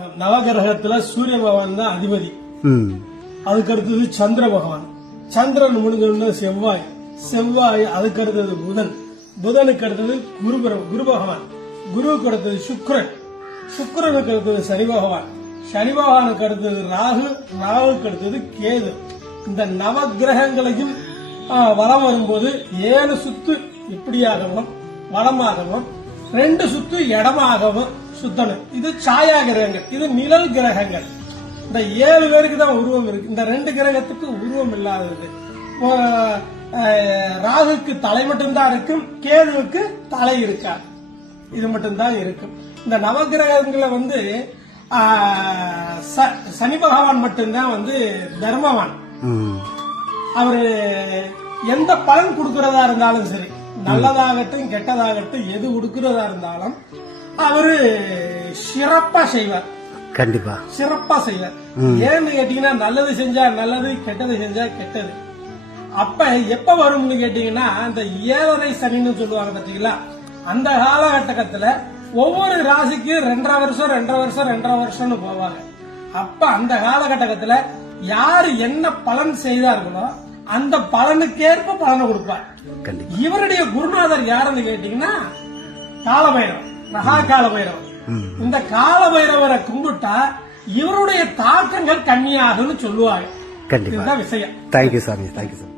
நவகிரகத்துல சூரிய பகவான் தான் அதிபதி. அதுக்கு அடுத்தது சந்திர பகவான். சந்திரன் முடிஞ்ச செவ்வாய். செவ்வாய் அதுக்கு அடுத்தது புதன். புதனுக்கு அடுத்தது குரு பகவான். குருவுக்கு அடுத்தது சுக்கிரன். சுக்கிரனுக்கு அடுத்தது சனி பகவான். சனி பகவானுக்கு அடுத்தது ராகு. ராகுக்கு அடுத்தது கேது. இந்த நவகிரகங்களையும் வலம் வரும்போது 7 சுத்து இப்படியாகவும் வலமாகவும் 2 சுத்து இடமாகவும் சுத்தணும். இது சாயா கிரகங்கள், இது நிழல் கிரகங்கள். இந்த 7 பேருக்கு தான் உருவம் இருக்கு. இந்த 2 கிரகத்துக்கு உருவம் இல்லாதது. ராகுக்கு தலை மட்டும்தான் இருக்கும், கேதுவுக்கு தலை இருக்காது. இது மட்டும்தான் இருக்கும். இந்த நவகிரகங்களை சனி பகவான் மட்டும்தான் தர்மவான். அவரு எந்த பலன் கொடுக்கறதா இருந்தாலும் சரி, நல்லதாகட்டும் கெட்டதாகட்டும், எது கொடுக்கறதா இருந்தாலும் அவரு சிறப்பா செய்வார். கண்டிப்பா சிறப்பா செய்வார். ஏன்னு கேட்டீங்கன்னா, நல்லது செஞ்சா நல்லது, கெட்டது செஞ்சா கெட்டது. அப்ப எப்ப வரும்னு கேட்டீங்கன்னா, அந்த 7.5 சனின்னு சொல்லுவாங்க பாத்தீங்களா, அந்த காலகட்டத்துல ஒவ்வொரு ராசிக்கு 2.5 வருஷம் 2.5 வருஷம் 2.5 வருஷம்னு போவாங்க. அப்ப அந்த காலகட்டத்துல யாரு என்ன பலன் செய்தார்களோ அந்த பலனுக்கேற்ப பலனை கொடுப்பார். இவருடைய குருநாதர் யாருன்னு கேட்டீங்கன்னா காலபைரவர், மகா காலபைரவர். இந்த காலபைரவரை கும்பிட்டா இவருடைய தாக்கங்கள் கம்மியாகும்னு சொல்லுவாங்க. கண்டிப்பா. இதுதான் விஷயம். தேங்க்யூ சாமி, தேங்க்யூ சாமி.